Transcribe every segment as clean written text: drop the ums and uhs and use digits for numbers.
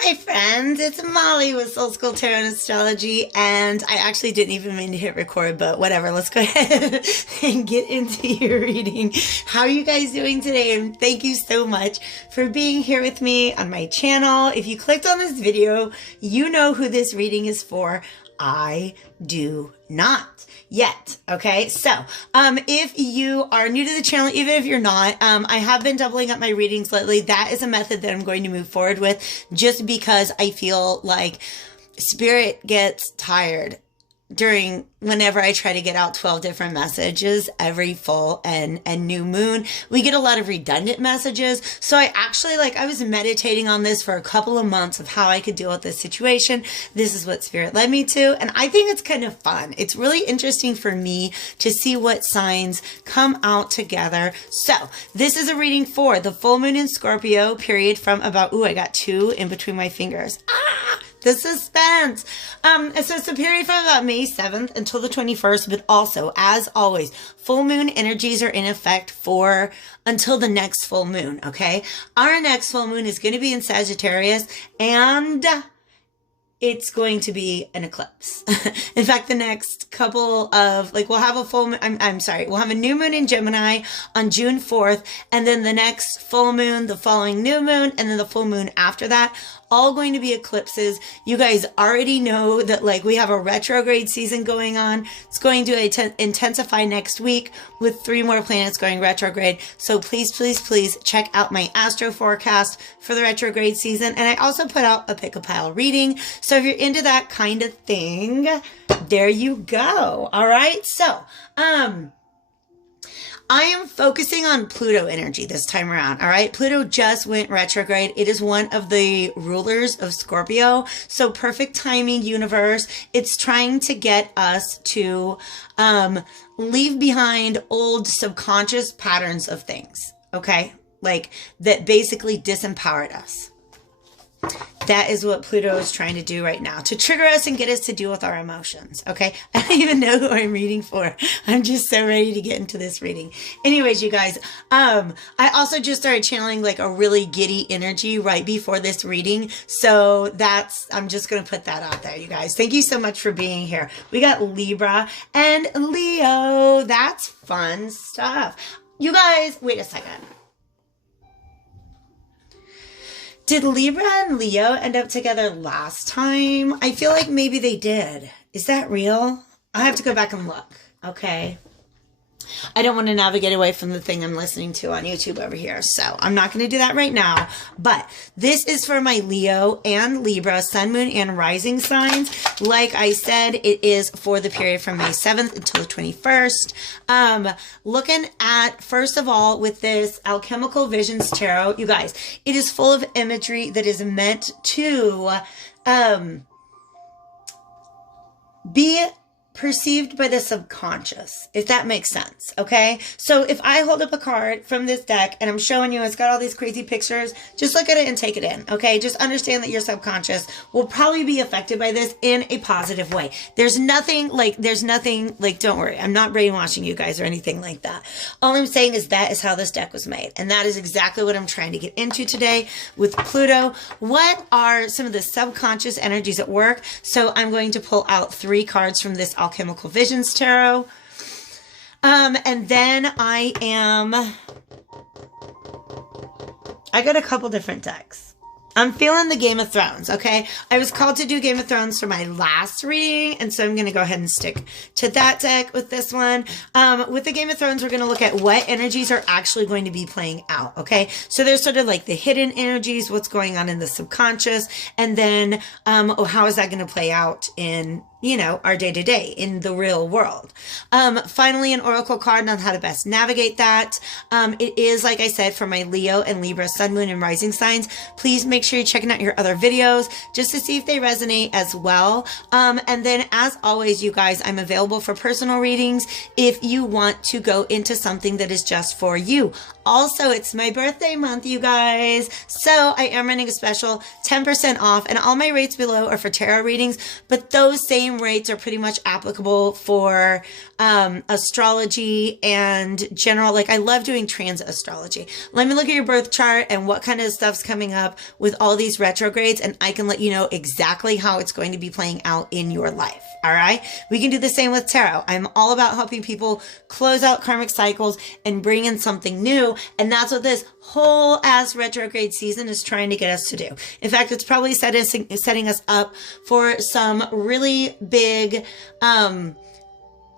Hi friends, it's Molly with Soul School Tarot and Astrology, and I actually didn't even mean to hit record, but whatever, let's go ahead and get into your reading. How are you guys doing today? And thank you so much for being here with me on my channel. If you clicked on this video, you know who this reading is for. I do not yet. Okay, so if you are new to the channel, even if you're not, I have been doubling up my readings lately. That is a method that I'm going to move forward with, just because I feel like spirit gets tired whenever I try to get out 12 different messages every full and new moon. We get a lot of redundant messages. So I was meditating on this for a couple of months of how I could deal with this situation. This is what spirit led me to. And I think it's kind of fun. It's really interesting for me to see what signs come out together. So this is a reading for the full moon in Scorpio period from about, I got two in between my fingers. The suspense. So it's a period from about May 7th until the 21st, but also, as always, full moon energies are in effect until the next full moon, okay? Our next full moon is going to be in Sagittarius, and it's going to be an eclipse. In fact, the next couple of, we'll have a full moon, we'll have a new moon in Gemini on June 4th, and then the next full moon, the following new moon, and then the full moon after that, all going to be eclipses. You guys already know that we have a retrograde season going on. It's going to intensify next week with 3 more planets going retrograde. So please, please, please check out my astro forecast for the retrograde season. And I also put out a pick-a-pile reading. So if you're into that kind of thing, there you go. All right. So, I am focusing on Pluto energy this time around, all right? Pluto just went retrograde. It is one of the rulers of Scorpio. So perfect timing, universe. It's trying to get us to leave behind old subconscious patterns of things, okay? That basically disempowered us. That is what Pluto is trying to do right now, to trigger us and get us to deal with our emotions, okay? I don't even know who I'm reading for. I'm just so ready to get into this reading. Anyways, you guys, I also just started channeling a really giddy energy right before this reading. So I'm just going to put that out there, you guys. Thank you so much for being here. We got Libra and Leo. That's fun stuff. You guys, wait a second. Did Libra and Leo end up together last time? I feel like maybe they did. Is that real? I have to go back and look. Okay. I don't want to navigate away from the thing I'm listening to on YouTube over here, so I'm not going to do that right now. But this is for my Leo and Libra, Sun, Moon, and Rising signs. Like I said, it is for the period from May 7th until the 21st. Looking at, first of all, with this Alchemical Visions Tarot, you guys, it is full of imagery that is meant to be perceived by the subconscious, if that makes sense, okay? So if I hold up a card from this deck and I'm showing you it's got all these crazy pictures, just look at it and take it in, okay? Just understand that your subconscious will probably be affected by this in a positive way. There's nothing, don't worry, I'm not brainwashing you guys or anything like that. All I'm saying is that is how this deck was made, and that is exactly what I'm trying to get into today with Pluto. What are some of the subconscious energies at work? So I'm going to pull out 3 cards from this Alchemical Visions Tarot. And then I got a couple different decks. I'm feeling the Game of Thrones, okay? I was called to do Game of Thrones for my last reading, and so I'm going to go ahead and stick to that deck with this one. With the Game of Thrones, we're going to look at what energies are actually going to be playing out, okay? So there's sort of the hidden energies, what's going on in the subconscious, and then how is that going to play out in our day-to-day in the real world. Finally, an oracle card on how to best navigate that. It is, like I said, for my Leo and Libra, Sun, Moon, and Rising signs. Please make sure you're checking out your other videos just to see if they resonate as well. And then, as always, you guys, I'm available for personal readings if you want to go into something that is just for you. Also, it's my birthday month, you guys. So I am running a special 10% off, and all my rates below are for tarot readings, but those same rates are pretty much applicable for astrology and general, like I love doing transit astrology. Let me look at your birth chart and what kind of stuff's coming up with all these retrogrades, and I can let you know exactly how it's going to be playing out in your life. All right. We can do the same with tarot. I'm all about helping people close out karmic cycles and bring in something new. And that's what this whole ass retrograde season is trying to get us to do. In fact, it's probably setting us up for some really big,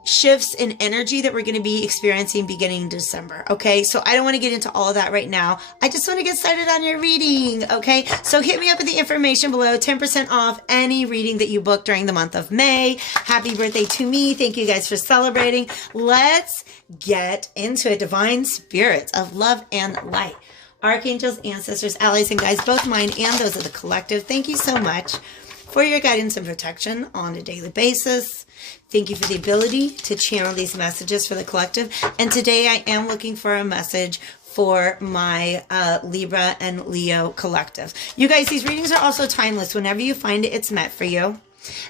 shifts in energy that we're going to be experiencing beginning December. Okay. So I don't want to get into all of that right now. I just want to get started on your reading. Okay. So hit me up with the information below. 10% off any reading that you book during the month of May. Happy birthday to me. Thank you guys for celebrating. Let's get into it. Divine spirits of love and light. Archangels, ancestors, allies, and guides, both mine and those of the collective. Thank you so much for your guidance and protection on a daily basis. Thank you for the ability to channel these messages for the collective. And today I am looking for a message for my Libra and Leo collective. You guys, these readings are also timeless. Whenever you find it, it's meant for you.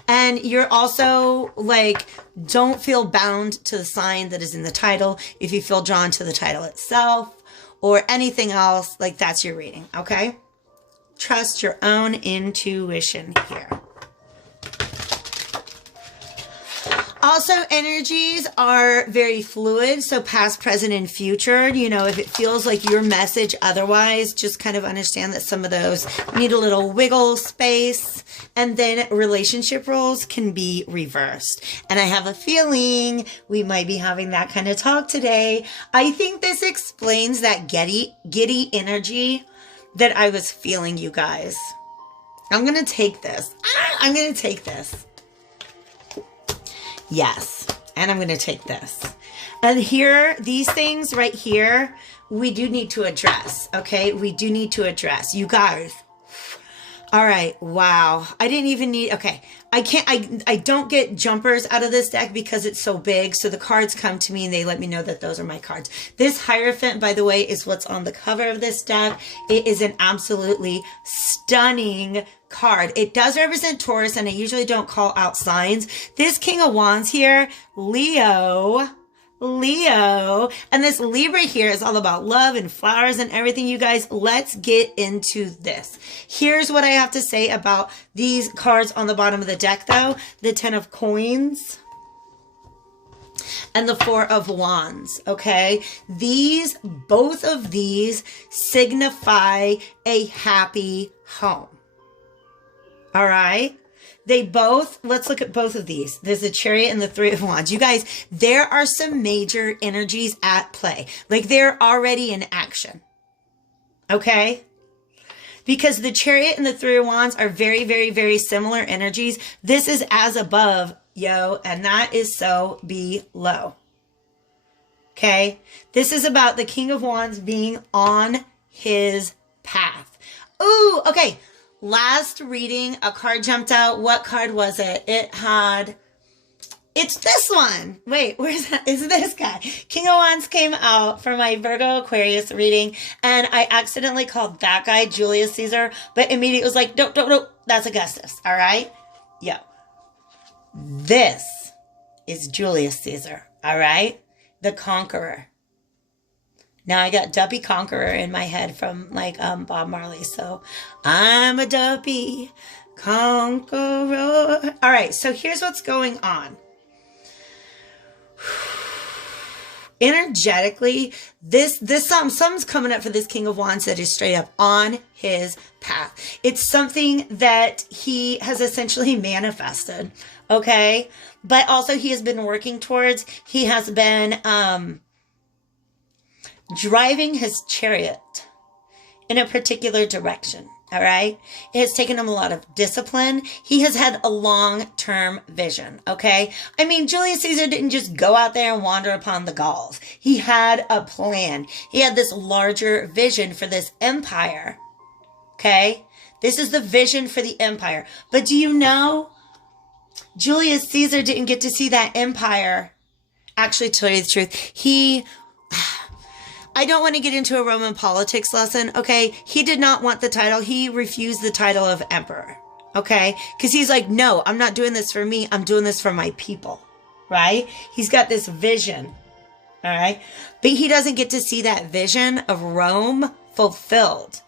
And you're also like, don't feel bound to the sign that is in the title. If you feel drawn to the title itself or anything else, like that's your reading, okay? Trust your own intuition here. Also, energies are very fluid. So past, present, and future, you know, if it feels like your message otherwise, just kind of understand that some of those need a little wiggle space. And then relationship roles can be reversed. And I have a feeling we might be having that kind of talk today. I think this explains that giddy energy that I was feeling, you guys. I'm going to take this. I'm going to take this. Yes. And I'm going to take this. And here, these things right here, we do need to address. Okay. We do need to address. You guys. All right. Wow. I didn't even need, okay. I don't get jumpers out of this deck because it's so big. So the cards come to me and they let me know that those are my cards. This Hierophant, by the way, is what's on the cover of this deck. It is an absolutely stunning card. It does represent Taurus, and I usually don't call out signs. This King of Wands here, Leo, and this Libra here is all about love and flowers and everything. You guys, let's get into this. Here's what I have to say about these cards on the bottom of the deck, though. The 10 of Coins and the 4 of Wands, okay? Both of these signify a happy home. All right? Let's look at both of these. There's the Chariot and the 3 of Wands. You guys, there are some major energies at play. Like they're already in action. Okay? Because the Chariot and the 3 of Wands are very, very, very similar energies. This is as above, yo, and that is so below. Okay? This is about the King of Wands being on his path. Ooh, okay. Last reading, a card jumped out. What card was it? It's this one. Wait, where's that? It's this guy. King of Wands came out for my Virgo Aquarius reading, and I accidentally called that guy Julius Caesar, but immediately was like, no, that's Augustus. All right? Yo. This is Julius Caesar. All right? The Conqueror. Now I got Duppy Conqueror in my head from like Bob Marley. So I'm a Duppy Conqueror. All right. So here's what's going on. Energetically, something's coming up for this King of Wands that is straight up on his path. It's something that he has essentially manifested. Okay. But also he has been working towards, he has been, driving his chariot in a particular direction. All right. It has taken him a lot of discipline. He has had a long-term vision. Okay. I mean, Julius Caesar didn't just go out there and wander upon the Gauls. He had a plan. He had this larger vision for this empire. Okay. This is the vision for the empire. But do you know, Julius Caesar didn't get to see that empire. Actually, to tell you the truth, I don't want to get into a Roman politics lesson, okay? He did not want the title. He refused the title of emperor, okay? Because he's like, no, I'm not doing this for me. I'm doing this for my people, right? He's got this vision, all right? But he doesn't get to see that vision of Rome fulfilled,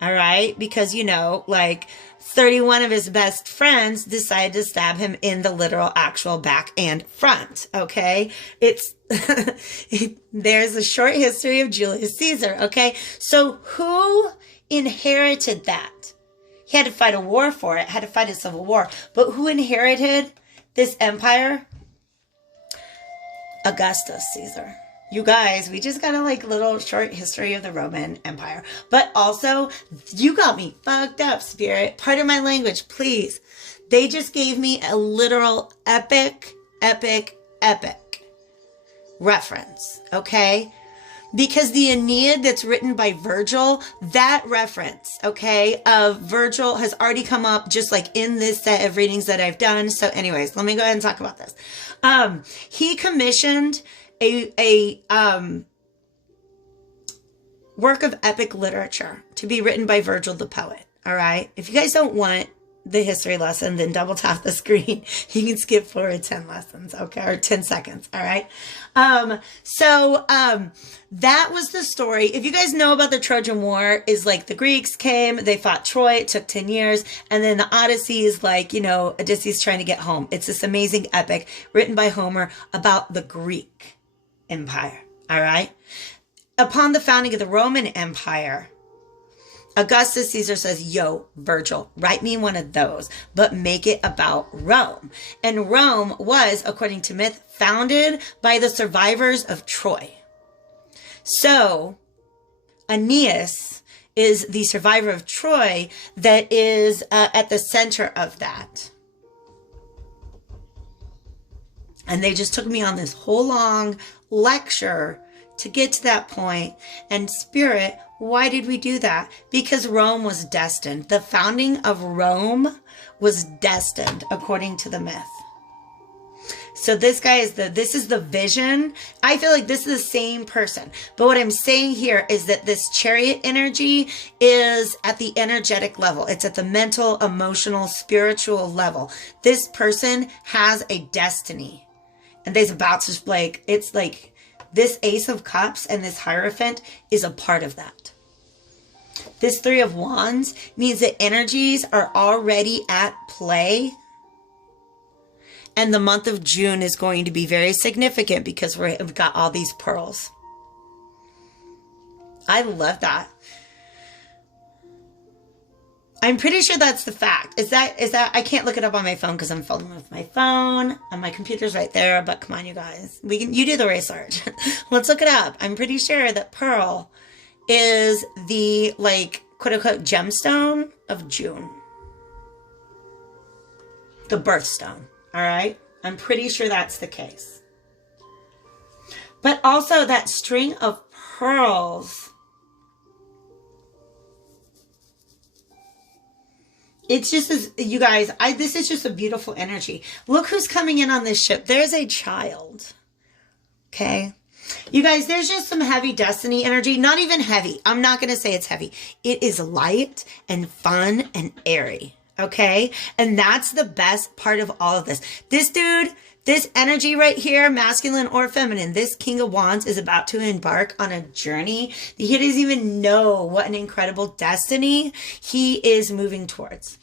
all right? Because, you know, like 31 of his best friends decided to stab him in the literal actual back and front, okay? It's, there's a short history of Julius Caesar, okay? So who inherited that? He had to fight a war for it, had to fight a civil war. But who inherited this empire? Augustus Caesar. You guys, we just got a like little short history of the Roman Empire. But also, you got me fucked up, Spirit. Pardon my language, please. They just gave me a literal epic reference, okay? Because the Aeneid that's written by Virgil, that reference, okay, of Virgil has already come up just like in this set of readings that I've done. So anyways, let me go ahead and talk about this. He commissioned a work of epic literature to be written by Virgil the poet, all right? If you guys don't want the history lesson, then double tap the screen. You can skip forward 10 lessons, okay, or 10 seconds, all right? That was the story. If you guys know about the Trojan War, is like the Greeks came, they fought Troy, it took 10 years, and then the Odyssey is like, you know, Odysseus trying to get home. It's this amazing epic written by Homer about the Greek Empire, all right? Upon the founding of the Roman Empire, Augustus Caesar says, yo, Virgil, write me one of those, but make it about Rome. And Rome was, according to myth, founded by the survivors of Troy. So, Aeneas is the survivor of Troy that is at the center of that. And they just took me on this whole long lecture to get to that point. And Spirit, why did we do that? Because Rome was destined. The founding of Rome was destined according to the myth. So this guy is this is the vision. I feel like this is the same person. But what I'm saying here is that this chariot energy is at the energetic level. It's at the mental, emotional, spiritual level. This person has a destiny. And they's about to like, it's like this Ace of Cups and this Hierophant is a part of that. This Three of Wands means that energies are already at play. And the month of June is going to be very significant because we've got all these pearls. I love that. I'm pretty sure that's the fact. Is that, I can't look it up on my phone because I'm filming with my phone and my computer's right there, but come on, you guys. You do the research. Let's look it up. I'm pretty sure that pearl is the, like, quote unquote, gemstone of June. The birthstone. All right. I'm pretty sure that's the case. But also that string of pearls. It's just, you guys, this is just a beautiful energy. Look who's coming in on this ship. There's a child. Okay. You guys, there's just some heavy destiny energy. Not even heavy. I'm not going to say it's heavy. It is light and fun and airy. Okay. And that's the best part of all of this. This dude, this energy right here, masculine or feminine, this King of Wands is about to embark on a journey. He doesn't even know what an incredible destiny he is moving towards.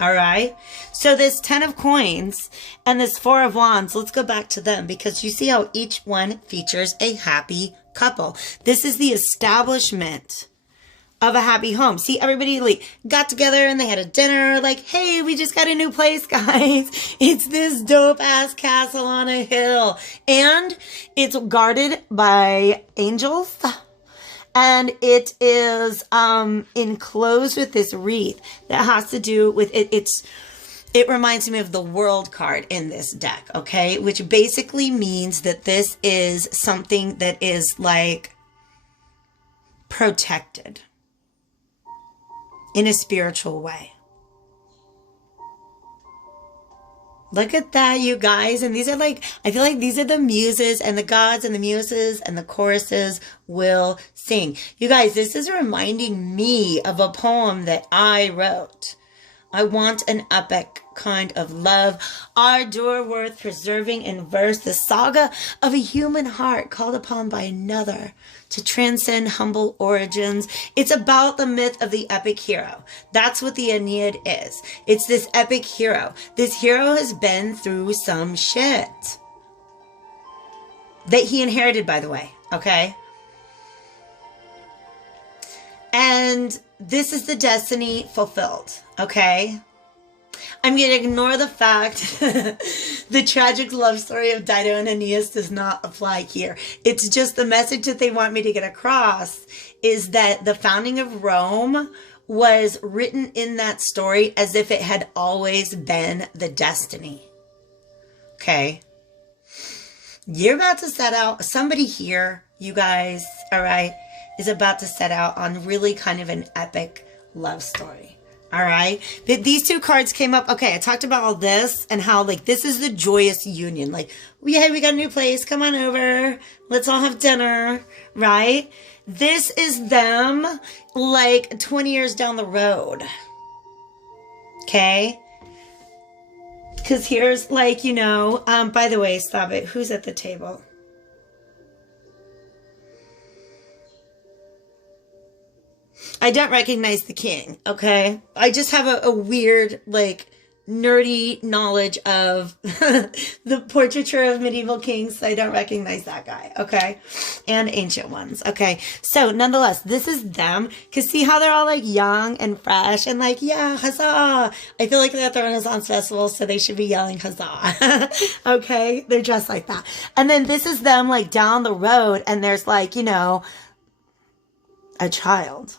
All right. So this 10 of coins and this 4 of wands, let's go back to them because you see how each one features a happy couple. This is the establishment of a happy home. See, everybody like got together and they had a dinner like, hey, we just got a new place, guys. It's this dope ass castle on a hill and it's guarded by angels. And it is enclosed with this wreath that has to do with it. It reminds me of the World card in this deck, okay? Which basically means that this is something that is like protected in a spiritual way. Look at that, you guys. And these are like, I feel like these are the muses and the gods and the muses and the choruses will sing. You guys, this is reminding me of a poem that I wrote I want an epic kind of love. Ardor worth preserving in verse. The saga of a human heart called upon by another to transcend humble origins. It's about the myth of the epic hero. That's what the Aeneid is. It's this epic hero. This hero has been through some shit. That he inherited, by the way. Okay? And this is the destiny fulfilled, okay? I'm going to ignore the fact the tragic love story of Dido and Aeneas does not apply here. It's just the message that they want me to get across is that the founding of Rome was written in that story as if it had always been the destiny. Okay? You're about to set out, somebody here, you guys, all right, is about to set out on really kind of an epic love story. All right. But these two cards came up. Okay. I talked about all this and how like, this is the joyous union. Like, yeah, we got a new place. Come on over. Let's all have dinner. Right. This is them like 20 years down the road. Okay. Cause here's like, you know, by the way, stop it. Who's at the table? I don't recognize the king, okay? I just have a weird, like, nerdy knowledge of the portraiture of medieval kings, so I don't recognize that guy, okay? And ancient ones, okay? So, nonetheless, this is them, because see how they're all, like, young and fresh, and like, yeah, huzzah! I feel like they're at the Renaissance Festival, so they should be yelling huzzah, okay? They're dressed like that. And then this is them, like, down the road, and there's, like, you know, a child.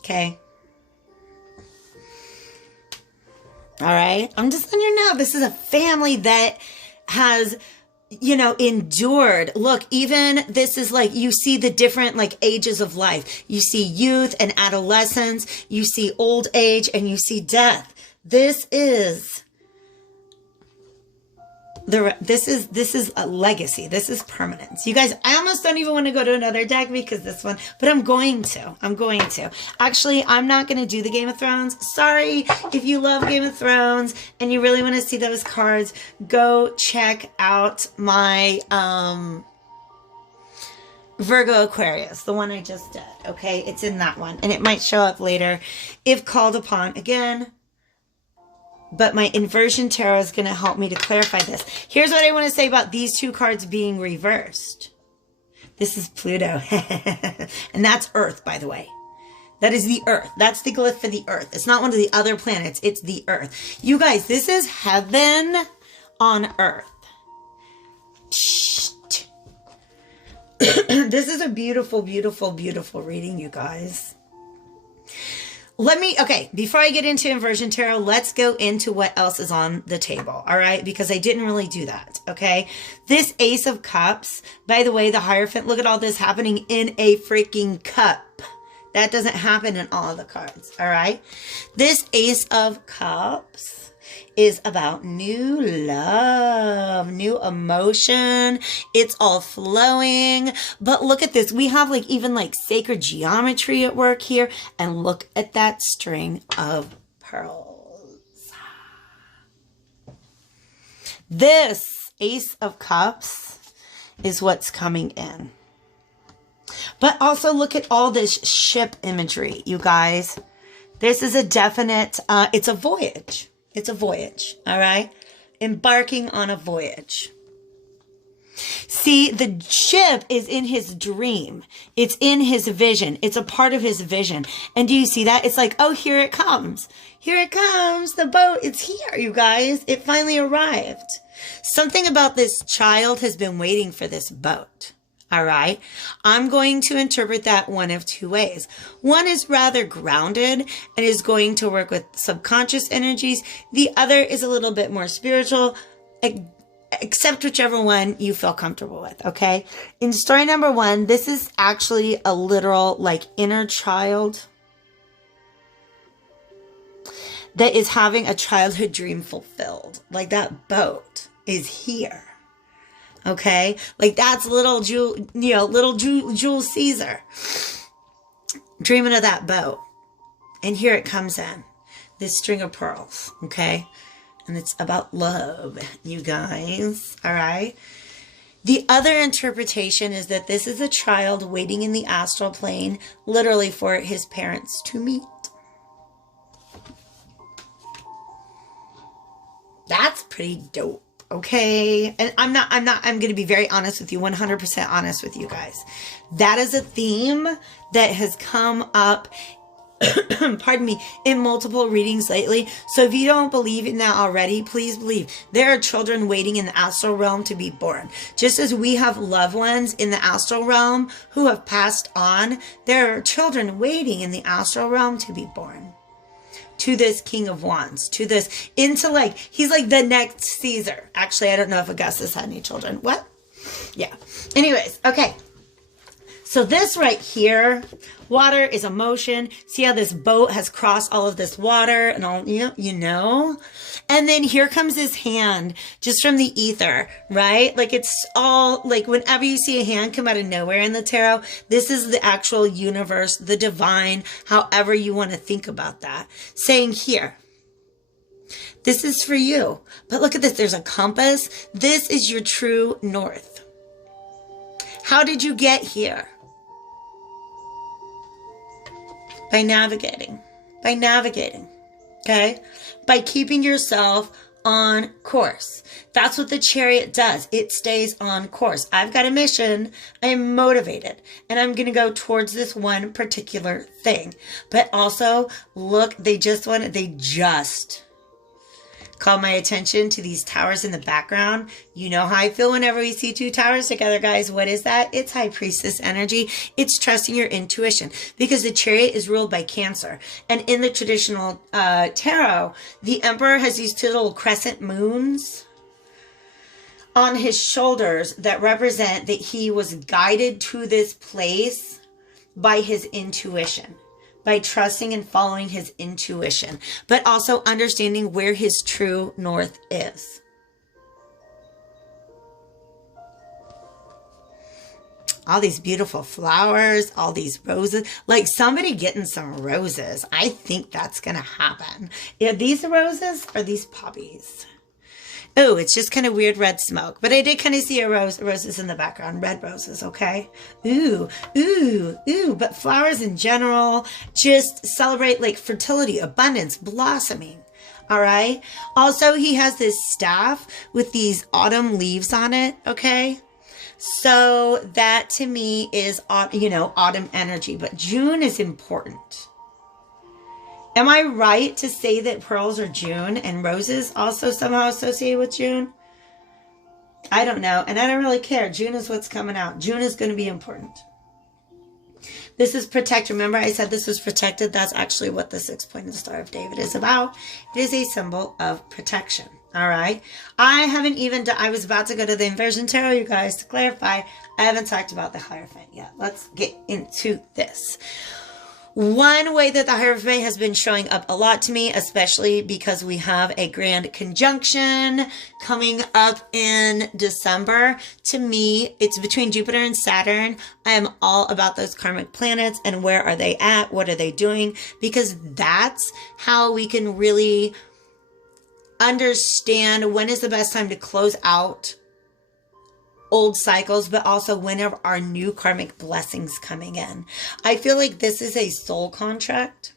Okay. All right. I'm just letting you know this is a family that has, you know, endured. Look, even this is like, you see the different like ages of life. You see youth and adolescence. You see old age and you see death. This is this is a legacy. This is permanence. You guys, I almost don't even want to go to another deck because this one, but I'm going to. Actually, I'm not going to do the Game of Thrones. Sorry if you love Game of Thrones and you really want to see those cards, go check out my Virgo Aquarius, the one I just did. Okay, it's in that one and it might show up later if called upon again. But my inversion tarot is going to help me to clarify this. Here's what I want to say about these two cards being reversed. This is Pluto. And that's Earth, by the way. That is the Earth. That's the glyph for the Earth. It's not one of the other planets. It's the Earth. You guys, this is heaven on Earth. This is a beautiful, beautiful, beautiful reading, you guys. Okay, before I get into inversion tarot, let's go into what else is on the table, all right? Because I didn't really do that, okay? This Ace of Cups, by the way, the Hierophant, look at all this happening in a freaking cup. That doesn't happen in all of the cards, all right? This Ace of Cups is about new love, new emotion. It's all flowing. But look at this. We have like even like sacred geometry at work here. And look at that string of pearls. This Ace of Cups is what's coming in. But also look at all this ship imagery, you guys. This is a definite, it's a voyage. It's a voyage, all right? Embarking on a voyage. See, the ship is in his dream. It's in his vision. It's a part of his vision. And do you see that? It's like, oh, here it comes. Here it comes. The boat. It's here, you guys. It finally arrived. Something about this child has been waiting for this boat. All right. I'm going to interpret that one of two ways. One is rather grounded and is going to work with subconscious energies. The other is a little bit more spiritual. Accept whichever one you feel comfortable with. Okay. In story number one, this is actually a literal like inner child that is having a childhood dream fulfilled. Like that boat is here. Okay? Like that's little Jules Caesar dreaming of that boat. And here it comes in, this string of pearls, okay? And it's about love, you guys, all right? The other interpretation is that this is a child waiting in the astral plane, literally for his parents to meet. That's pretty dope, okay? And I'm going to be very honest with you, 100% honest with you guys. That is a theme that has come up pardon me, in multiple readings lately. So if you don't believe in that already, please believe. There are children waiting in the astral realm to be born. Just as we have loved ones in the astral realm who have passed on, there are children waiting in the astral realm to be born. To this King of Wands, to this intellect. He's like the next Caesar. Actually, I don't know if Augustus had any children. What? Yeah. Anyways, okay. So this right here, water is emotion. See how this boat has crossed all of this water and all, you know? And then here comes his hand just from the ether, right? Like it's all, like whenever you see a hand come out of nowhere in the tarot, this is the actual universe, the divine, however you want to think about that. Saying here, this is for you. But look at this, there's a compass. This is your true north. How did you get here? By navigating, okay? By keeping yourself on course. That's what the Chariot does. It stays on course. I've got a mission. I am motivated and I'm going to go towards this one particular thing. But also, look, they just call my attention to these towers in the background. You know how I feel whenever we see two towers together, guys. What is that? It's High Priestess energy. It's trusting your intuition because the Chariot is ruled by Cancer. And in the traditional tarot, the Emperor has these two little crescent moons on his shoulders that represent that he was guided to this place by his intuition. By trusting and following his intuition, but also understanding where his true north is. All these beautiful flowers, all these roses, like somebody getting some roses. I think that's going to happen. Are these roses or these poppies? Oh, it's just kind of weird red smoke. But I did kind of see roses in the background. Red roses, okay? Ooh. But flowers in general just celebrate like fertility, abundance, blossoming. All right? Also, he has this staff with these autumn leaves on it, okay? So that to me is, autumn energy. But June is important. Am I right to say that pearls are June and roses also somehow associated with June? I don't know. And I don't really care. June is what's coming out. June is going to be important. This is protect. Remember I said this was protected? That's actually what the 6-pointed Star of David is about. It is a symbol of protection. All right. I was about to go to the inversion tarot, you guys, to clarify. I haven't talked about the Hierophant yet. Let's get into this. One way that the Hierophant has been showing up a lot to me, especially because we have a grand conjunction coming up in December. To me, it's between Jupiter and Saturn. I am all about those karmic planets and where are they at? What are they doing? Because that's how we can really understand when is the best time to close out old cycles, but also when are our new karmic blessings coming in. I feel like this is a soul contract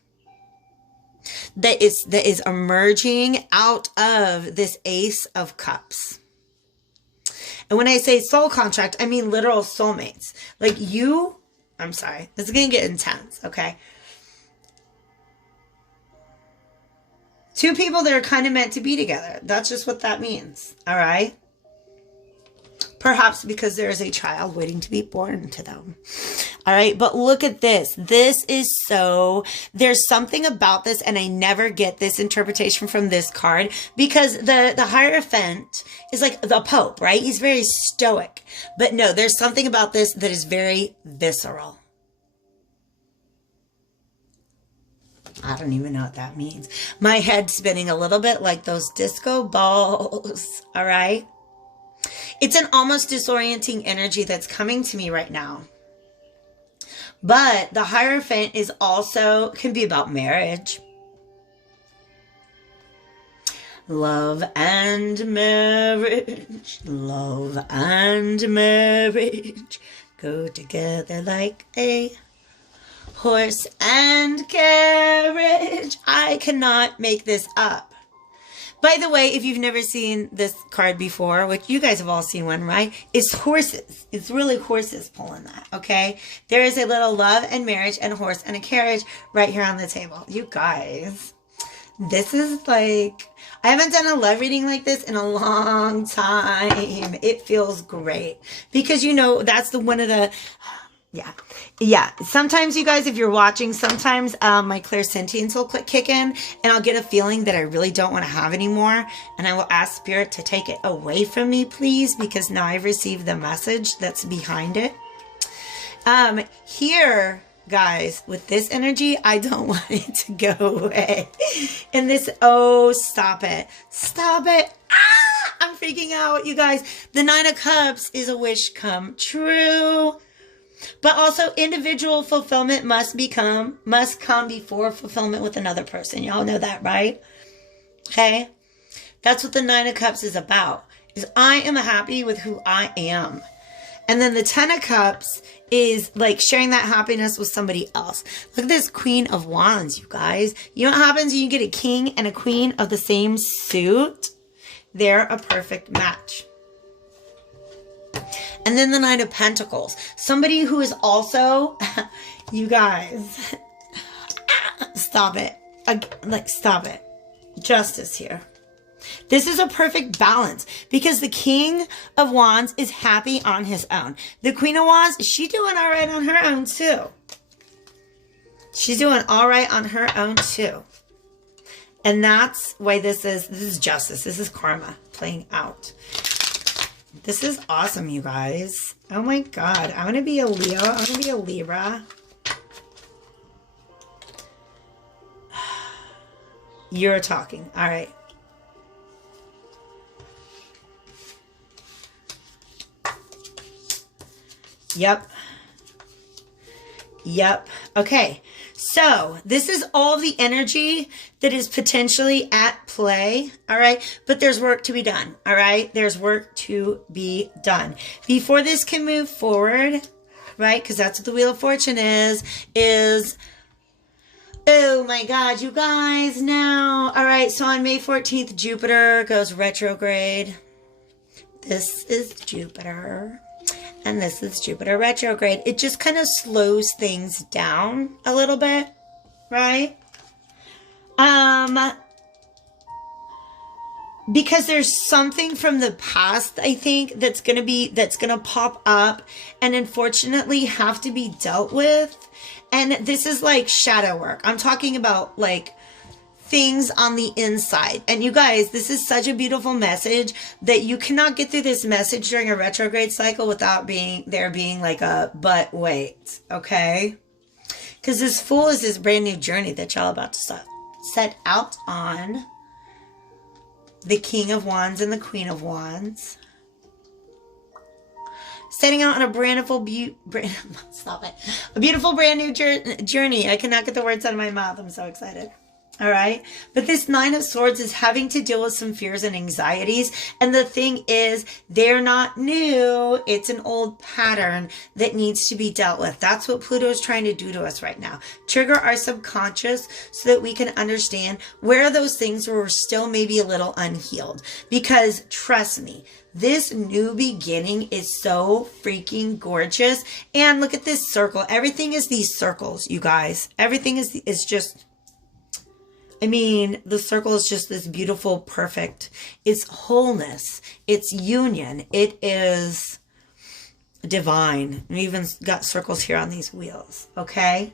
that is emerging out of this Ace of Cups. And when I say soul contract, I mean literal soulmates. Like I'm sorry, this is going to get intense, okay? Two people that are kind of meant to be together. That's just what that means, all right? Perhaps because there is a child waiting to be born to them. All right. But look at this. There's something about this. And I never get this interpretation from this card because the Hierophant is like the Pope, right? He's very stoic. But no, there's something about this that is very visceral. I don't even know what that means. My head's spinning a little bit like those disco balls. All right. It's an almost disorienting energy that's coming to me right now. But the Hierophant is also, can be about marriage. Love and marriage, love and marriage go together like a horse and carriage. I cannot make this up. By the way, if you've never seen this card before, which you guys have all seen one, right? It's horses. It's really horses pulling that, okay? There is a little love and marriage and horse and a carriage right here on the table. You guys, this is like, I haven't done a love reading like this in a long time. It feels great because, you know, that's the one of the... Yeah. Sometimes, you guys, if you're watching, sometimes my clairsentience will kick in and I'll get a feeling that I really don't want to have anymore. And I will ask Spirit to take it away from me, please, because now I've received the message that's behind it. Here, guys, with this energy, I don't want it to go away. And this, oh, stop it. Stop it. Ah, I'm freaking out, you guys. The Nine of Cups is a wish come true. But also individual fulfillment must come before fulfillment with another person. Y'all know that, right? Okay? That's what the Nine of Cups is about. Is I am happy with who I am. And then the Ten of Cups is like sharing that happiness with somebody else. Look at this Queen of Wands, you guys. You know what happens when you get a king and a queen of the same suit? They're a perfect match. And then the Knight of Pentacles. Somebody who is also, you guys, stop it. Stop it. Justice here. This is a perfect balance because the King of Wands is happy on his own. The Queen of Wands, she's doing all right on her own too. She's doing all right on her own too. And that's why this is justice. This is karma playing out. This is awesome, you guys. Oh my God. I want to be a Leo. I want to be a Libra. You're talking. All right. Yep. Okay. So this is all the energy that is potentially at play. All right. But there's work to be done. All right. There's work to be done before this can move forward. Right. Because that's what the Wheel of Fortune is, oh my God, you guys now. All right. So on May 14th, Jupiter goes retrograde. This is Jupiter. And this is Jupiter retrograde. It just kind of slows things down a little bit, right? Because there's something from the past, I think, that's going to pop up and unfortunately have to be dealt with. And this is like shadow work. I'm talking about like things on the inside. And you guys, this is such a beautiful message that you cannot get through this message during a retrograde cycle without being like a but wait, okay? Because this Fool is this brand new journey that y'all about to set out on. The King of Wands and the Queen of Wands. Setting out on a beautiful brand new journey. I cannot get the words out of my mouth. I'm so excited. All right. But this Nine of Swords is having to deal with some fears and anxieties. And the thing is, they're not new. It's an old pattern that needs to be dealt with. That's what Pluto is trying to do to us right now. Trigger our subconscious so that we can understand where those things were still maybe a little unhealed. Because trust me, this new beginning is so freaking gorgeous. And look at this circle. Everything is these circles, you guys. Everything is just... I mean, the circle is just this beautiful, perfect. It's wholeness. It's union. It is divine. We even got circles here on these wheels. Okay?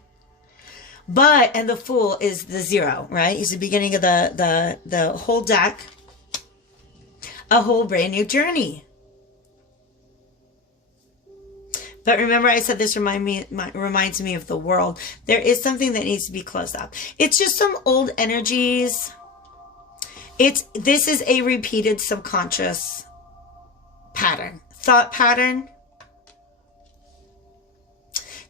And the Fool is the 0, right? He's the beginning of the whole deck. A whole brand new journey. But remember, I said this reminds me of the world. There is something that needs to be closed up. It's just some old energies. This is a repeated subconscious thought pattern,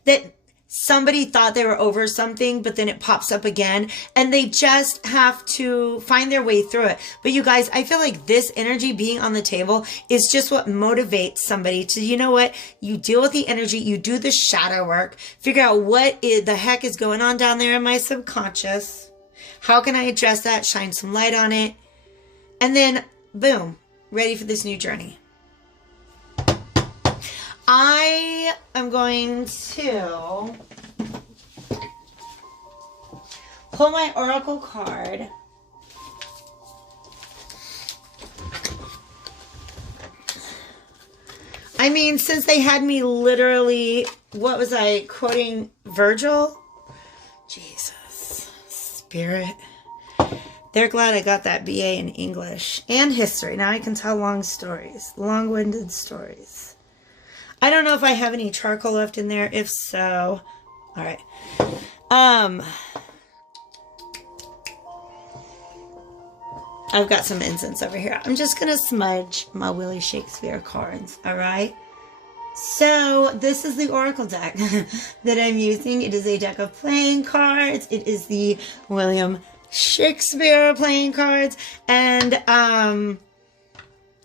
that somebody thought they were over something, but then it pops up again, and they just have to find their way through it. But you guys, I feel like this energy being on the table is just what motivates somebody to, you know what, you deal with the energy, you do the shadow work, figure out what the heck is going on down there in my subconscious. How can I address that? Shine some light on it. And then, boom, ready for this new journey. I am going to pull my oracle card. I mean, since they had me literally, what was I quoting? Virgil? Jesus. Spirit. They're glad I got that BA in English and history. Now I can tell long stories, long-winded stories. I don't know if I have any charcoal left in there. If so, all right. I've got some incense over here. I'm just going to smudge my Willie Shakespeare cards, all right? So this is the oracle deck that I'm using. It is a deck of playing cards. It is the William Shakespeare playing cards. And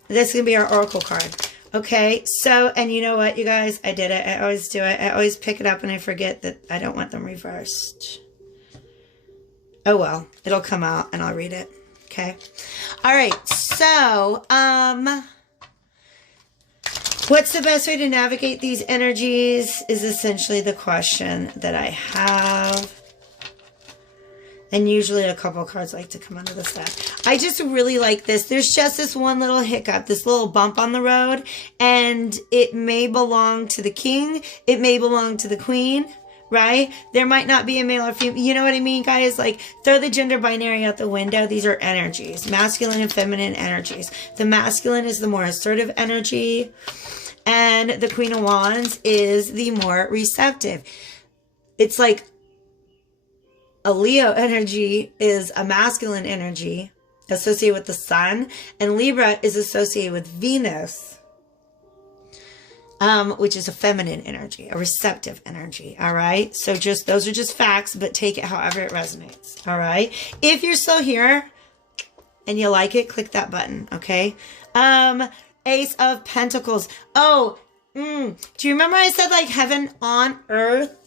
this is going to be our oracle card. Okay, so, and you know what, you guys? I did it. I always do it. I always pick it up and I forget that I don't want them reversed. Oh, well, it'll come out and I'll read it. Okay. All right, so, what's the best way to navigate these energies is essentially the question that I have. And usually a couple cards like to come under the stack. I just really like this. There's just this one little hiccup, this little bump on the road. And it may belong to the king. It may belong to the queen, right? There might not be a male or female. You know what I mean, guys? Like, throw the gender binary out the window. These are energies. Masculine and feminine energies. The masculine is the more assertive energy. And the Queen of Wands is the more receptive. It's like a Leo energy is a masculine energy associated with the sun, and Libra is associated with Venus, which is a feminine energy, a receptive energy. All right. So just, those are just facts, but take it however it resonates. All right. If you're still here and you like it, click that button. Okay. Ace of Pentacles. Oh, do you remember I said like heaven on earth?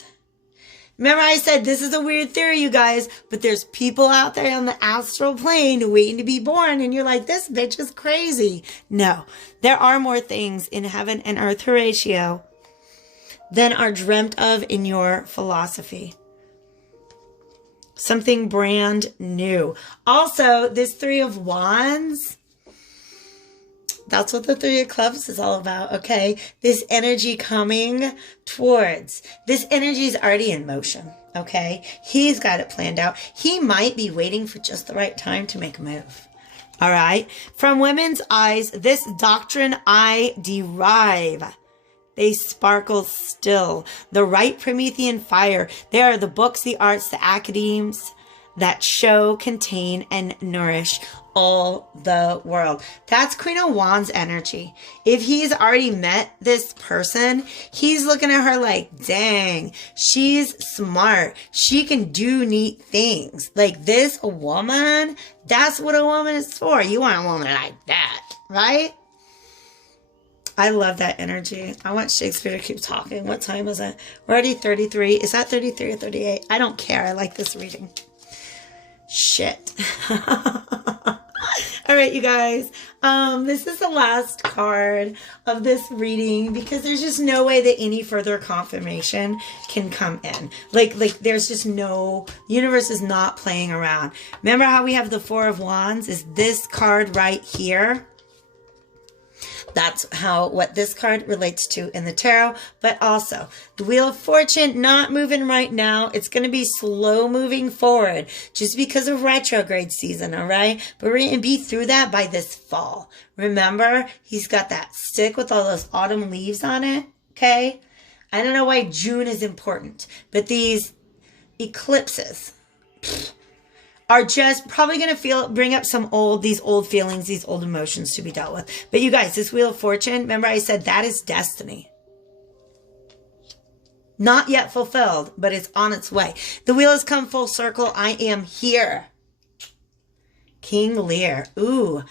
Remember I said this is a weird theory, you guys, but there's people out there on the astral plane waiting to be born, and you're like, this bitch is crazy. No, there are more things in heaven and earth, Horatio, than are dreamt of in your philosophy. Something brand new. Also, this Three of Wands, that's what the Three of Clubs is all about, okay? This energy coming towards. This energy is already in motion, okay? He's got it planned out. He might be waiting for just the right time to make a move, all right? From women's eyes, this doctrine I derive. They sparkle still. The right Promethean fire. They are the books, the arts, the academies that show, contain, and nourish all the world. That's Queen of Wands energy. If he's already met this person, he's looking at her like, dang, she's smart. She can do neat things. Like this woman, that's what a woman is for. You want a woman like that, right? I love that energy. I want Shakespeare to keep talking. What time is it? We're already 33. Is that 33 or 38? I don't care. I like this reading. Shit. All right, you guys. This is the last card of this reading because there's just no way that any further confirmation can come in. Like there's just no, the universe is not playing around. Remember how we have the Four of Wands? Is this card right here? That's what this card relates to in the tarot. But also, the Wheel of Fortune, not moving right now. It's going to be slow moving forward just because of retrograde season, all right? But we're going to be through that by this fall. Remember, he's got that stick with all those autumn leaves on it, okay? I don't know why June is important, but these eclipses are just probably going to bring up these old feelings, these old emotions to be dealt with. But you guys, this Wheel of Fortune, remember I said that is destiny. Not yet fulfilled, but it's on its way. The wheel has come full circle. I am here. King Lear. Ooh,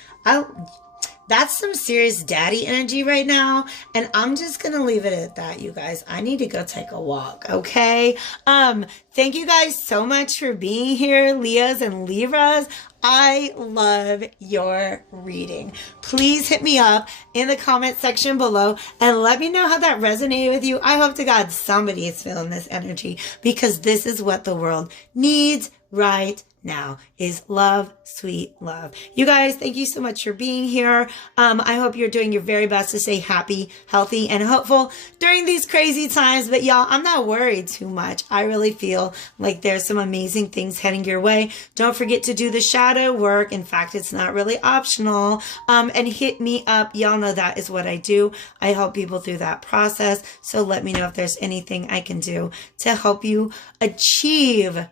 that's some serious daddy energy right now. And I'm just going to leave it at that, you guys. I need to go take a walk, okay? Thank you guys so much for being here, Leos and Libras. I love your reading. Please hit me up in the comment section below and let me know how that resonated with you. I hope to God somebody is feeling this energy, because this is what the world needs right now, is love, sweet love. You guys, thank you so much for being here. I hope you're doing your very best to stay happy, healthy, and hopeful during these crazy times. But y'all, I'm not worried too much. I really feel like there's some amazing things heading your way. Don't forget to do the shadow work. In fact, it's not really optional. And hit me up. Y'all know that is what I do. I help people through that process. So let me know if there's anything I can do to help you achieve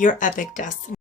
your epic destiny.